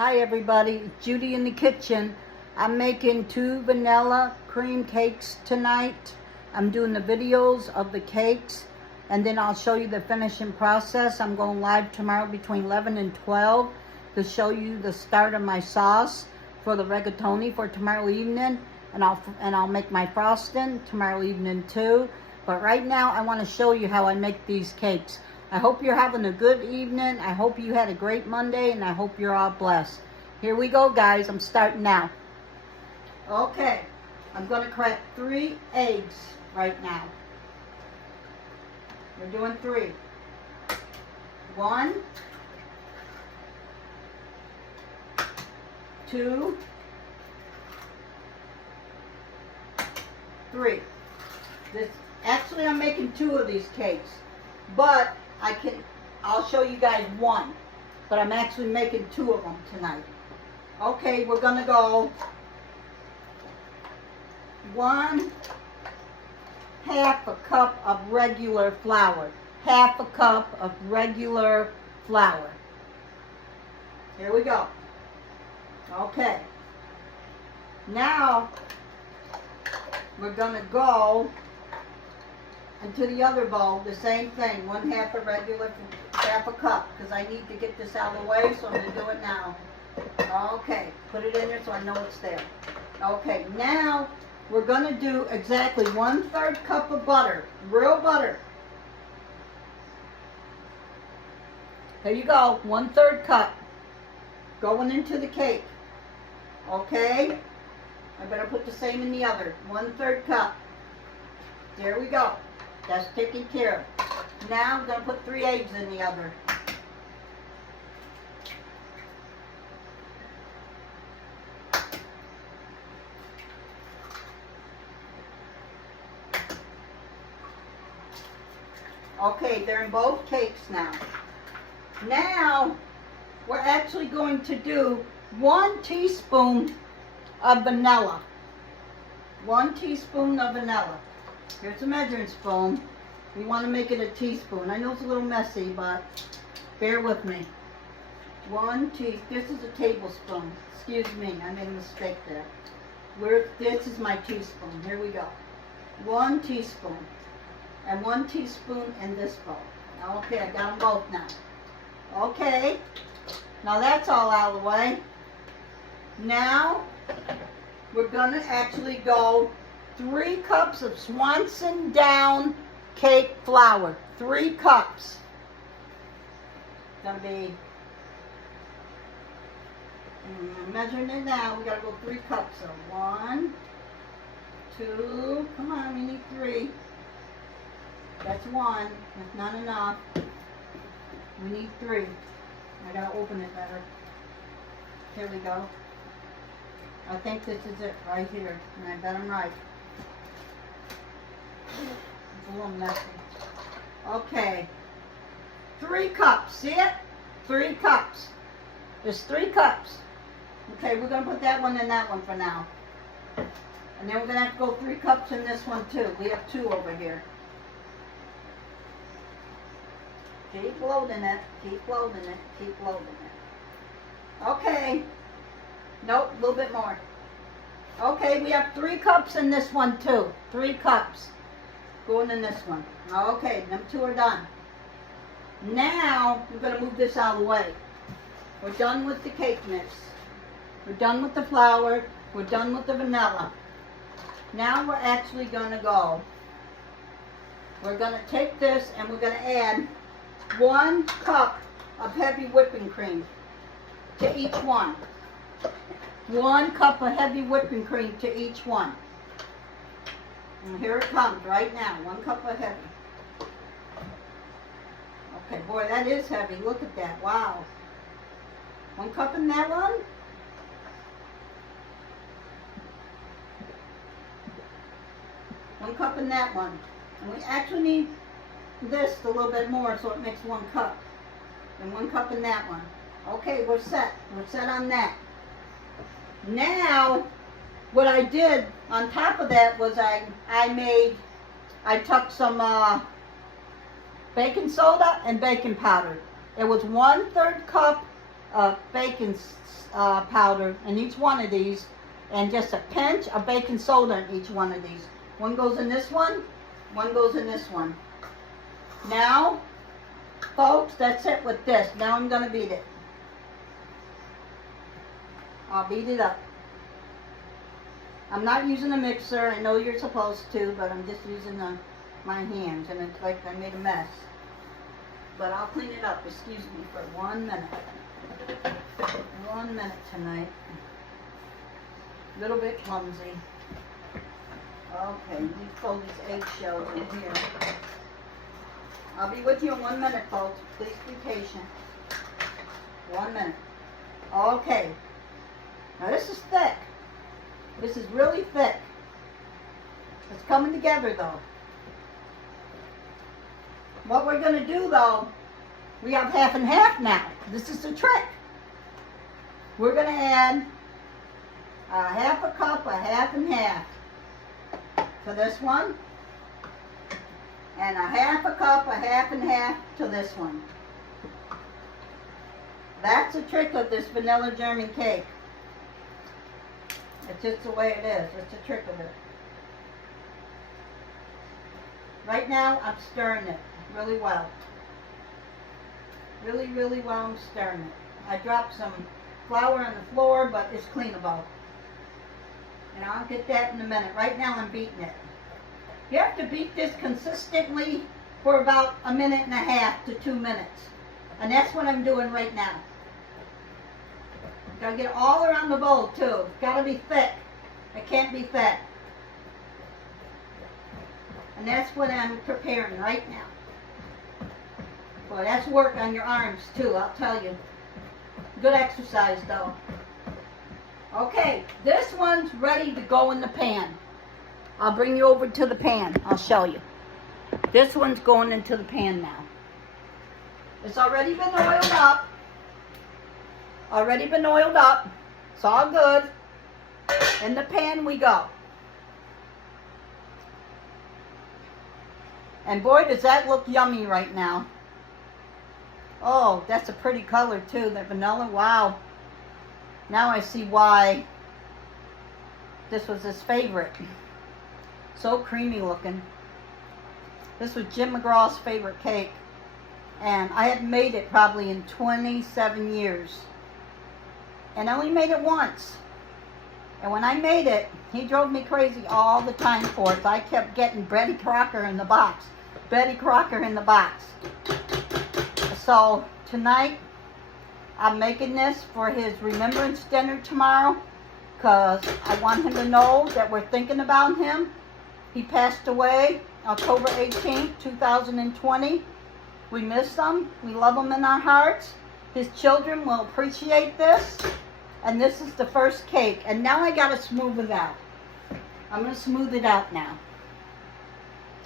Hi everybody, it's Judy in the kitchen. I'm making 2 vanilla cream cakes tonight. I'm doing the videos of the cakes and then I'll show you the finishing process. I'm going live tomorrow between 11 and 12 to show you the start of my sauce for the rigatoni for tomorrow evening, and I'll make my frosting tomorrow evening too. But right now I want to show you how I make these cakes. I hope you're having a good evening. I hope you had a great Monday, and I hope you're all blessed. Here we go, guys. I'm starting now. Okay, I'm going to crack 3 eggs right now. We're doing 3. 1, 2, 3. Actually, I'm making 2 of these cakes, but I'll show you guys 1, but I'm actually making 2 of them tonight. Okay, we're gonna go 1/2 cup of regular flour. 1/2 cup of regular flour. Here we go. Okay. Now, we're gonna go into the other bowl, the same thing, 1/2 a regular, 1/2 cup, because I need to get this out of the way, so I'm going to do it now. Okay, put it in there so I know it's there. Okay, now we're going to do exactly 1/3 cup of butter, real butter. There you go, 1/3 cup going into the cake. Okay, I better put the same in the other, 1/3 cup. There we go. That's taken care of. Now I'm going to put 3 eggs in the other. Okay, they're in both cakes now. Now, we're actually going to do 1 teaspoon of vanilla. 1 teaspoon of vanilla. Here's a measuring spoon. We want to make it a teaspoon. I know it's a little messy, but bear with me. This is a tablespoon. Excuse me, I made a mistake there. This is my teaspoon. Here we go. 1 teaspoon. And 1 teaspoon in this bowl. Okay, I got them both now. Okay, now that's all out of the way. Now, we're going to actually go 3 cups of Swanson down cake flour. 3 cups. Gonna be, I'm measuring it now. We gotta go 3 cups. So 1, 2, come on, we need 3. That's 1. That's not enough. We need 3. I gotta open it better. Here we go. I think this is it right here, and I bet I'm right. It's a little messy. Okay. 3 cups. See it? 3 cups. There's 3 cups. Okay, we're going to put that one in that one for now. And then we're going to have to go 3 cups in this one too. We have 2 over here. Keep loading it. Keep loading it. Keep loading it. Okay. Nope, a little bit more. Okay, we have 3 cups in this one too. 3 cups. Going in this one. Okay, them 2 are done. Now, we're going to move this out of the way. We're done with the cake mix. We're done with the flour. We're done with the vanilla. Now we're actually going to go. We're going to take this and we're going to add 1 cup of heavy whipping cream to each one. 1 cup of heavy whipping cream to each one. And here it comes right now. 1 cup of heavy. Okay, boy, that is heavy. Look at that. Wow. 1 cup in that one. One cup in that one. And we actually need this a little bit more so it makes 1 cup. And 1 cup in that one. Okay, we're set. We're set on that. Now, what I did on top of that was I took some baking soda and baking powder. It was 1/3 cup of baking powder in each one of these, and just a pinch of baking soda in each one of these. One goes in this one goes in this one. Now, folks, that's it with this. Now I'm going to beat it. I'll beat it up. I'm not using a mixer. I know you're supposed to, but I'm just using my hands, and it's like I made a mess. But I'll clean it up. Excuse me for 1 minute. 1 minute tonight. A little bit clumsy. Okay, we fold these eggshells in here. I'll be with you in 1 minute, folks. Please be patient. 1 minute. Okay. Now this is thick. This is really thick. It's coming together though. What we're going to do though, we have half and half now. This is the trick. We're going to add a half a cup, a half and half to this one, and a half a cup, a half and half to this one. That's the trick of this vanilla German cake. It's just the way it is. It's the trick of it. Right now, I'm stirring it really well. Really, really well I'm stirring it. I dropped some flour on the floor, but it's cleanable. And I'll get that in a minute. Right now, I'm beating it. You have to beat this consistently for about 1.5 minutes to 2 minutes. And that's what I'm doing right now. Gotta get it all around the bowl too. It's gotta be thick. It can't be fat. And that's what I'm preparing right now. Boy, that's work on your arms too, I'll tell you. Good exercise though. Okay, this one's ready to go in the pan. I'll bring you over to the pan. I'll show you. This one's going into the pan now. It's already been oiled up. Already been oiled up. It's all good. In the pan we go. And boy, does that look yummy right now. Oh, that's a pretty color too, the vanilla. Wow. Now I see why this was his favorite. So creamy looking. This was Jim McGraw's favorite cake. And I hadn't made it probably in 27 years. And I only made it once. And when I made it, he drove me crazy all the time for it. So I kept getting Betty Crocker in the box. Betty Crocker in the box. So tonight, I'm making this for his remembrance dinner tomorrow. Because I want him to know that we're thinking about him. He passed away October 18th, 2020. We miss him. We love him in our hearts. His children will appreciate this. And this is the first cake. And now I got to smooth it out. I'm going to smooth it out now.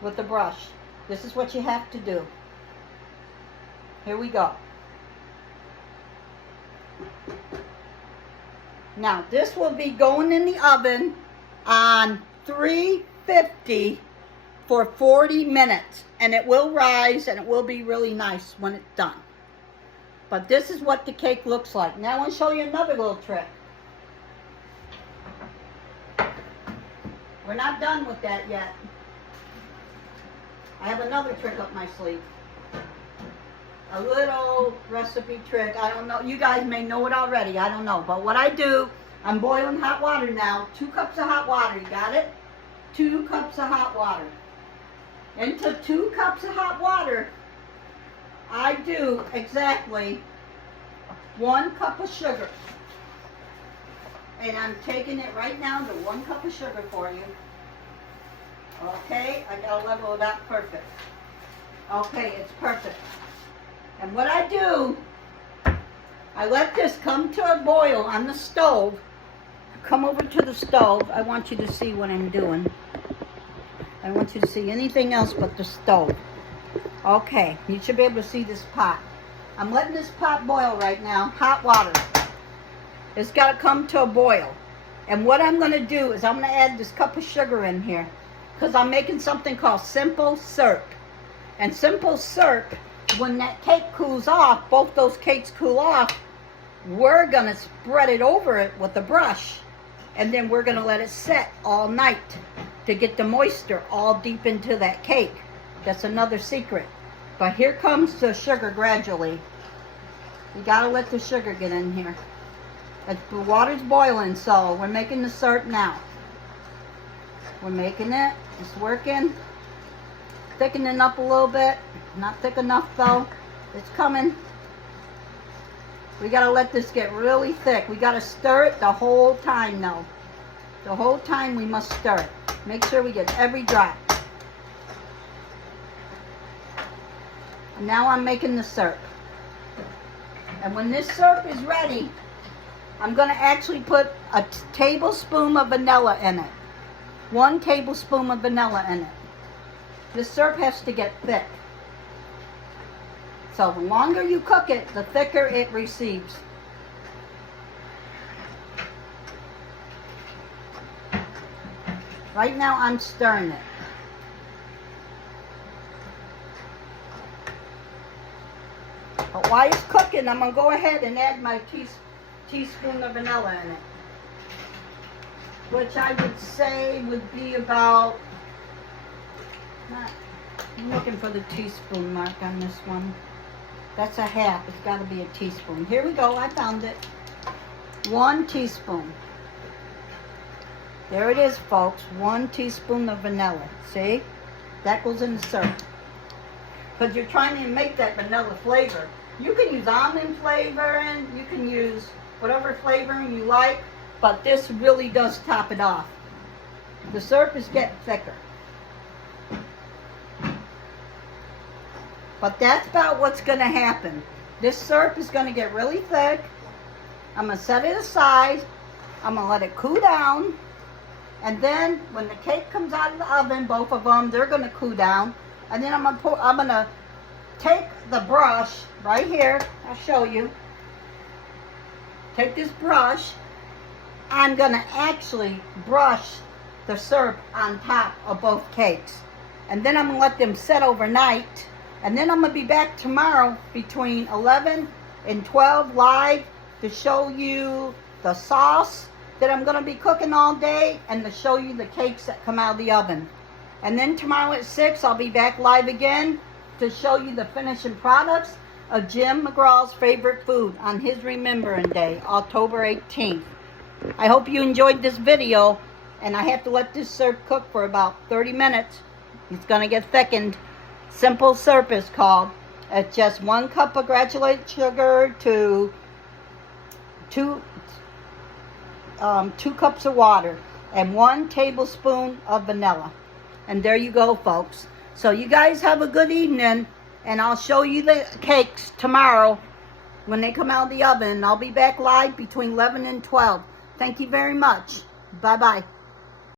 With the brush. This is what you have to do. Here we go. Now this will be going in the oven on 350 for 40 minutes. And it will rise and it will be really nice when it's done. But this is what the cake looks like. Now I want to show you another little trick. We're not done with that yet. I have another trick up my sleeve. A little recipe trick. I don't know. You guys may know it already. I don't know. But what I do, I'm boiling hot water now. 2 cups of hot water. You got it? 2 cups of hot water. Into 2 cups of hot water, I do exactly 1 cup of sugar. And I'm taking it right now to 1 cup of sugar for you. Okay, I gotta level it out perfect. Okay, it's perfect. And what I do, I let this come to a boil on the stove. Come over to the stove. I want you to see what I'm doing. I want you to see anything else but the stove. Okay, you should be able to see this pot. I'm letting this pot boil right now, hot water. It's got to come to a boil. And what I'm going to do is I'm going to add this cup of sugar in here because I'm making something called simple syrup. And simple syrup, when that cake cools off, both those cakes cool off, we're gonna spread it over it with a brush, and then we're gonna let it set all night to get the moisture all deep into that cake. That's another secret. But here comes the sugar gradually. You gotta let the sugar get in here. The water's boiling, so we're making the syrup now. We're making it. It's working. Thickening up a little bit. Not thick enough though. It's coming. We gotta let this get really thick. We gotta stir it the whole time though. The whole time we must stir it. Make sure we get every drop. And now I'm making the syrup. And when this syrup is ready, I'm going to actually put a tablespoon of vanilla in it. 1 tablespoon of vanilla in it. The syrup has to get thick. So the longer you cook it, the thicker it receives. Right now I'm stirring it. But while it's cooking, I'm going to go ahead and add my teaspoon of vanilla in it. Which I would say would be about, I'm looking for the teaspoon mark on this one. That's a half. It's got to be a teaspoon. Here we go. I found it. 1 teaspoon. There it is, folks. 1 teaspoon of vanilla. See? That goes in the syrup. Because you're trying to make that vanilla flavor. You can use almond flavoring, you can use whatever flavoring you like, but this really does top it off. The syrup is getting thicker. But that's about what's going to happen. This syrup is going to get really thick. I'm going to set it aside. I'm going to let it cool down. And then when the cake comes out of the oven, both of them, they're going to cool down. And then I'm going to take the brush right here. I'll show you. Take this brush. I'm going to actually brush the syrup on top of both cakes. And then I'm going to let them set overnight. And then I'm going to be back tomorrow between 11 and 12 live to show you the sauce that I'm going to be cooking all day and to show you the cakes that come out of the oven. And then tomorrow at 6, I'll be back live again to show you the finishing products of Jim McGraw's favorite food on his Remembering Day, October 18th. I hope you enjoyed this video, and I have to let this syrup cook for about 30 minutes. It's going to get thickened. Simple syrup is called. It's just 1 cup of granulated sugar to 2 cups of water and 1 tablespoon of vanilla. And there you go, folks. So you guys have a good evening, and I'll show you the cakes tomorrow when they come out of the oven. I'll be back live between 11 and 12. Thank you very much. Bye-bye.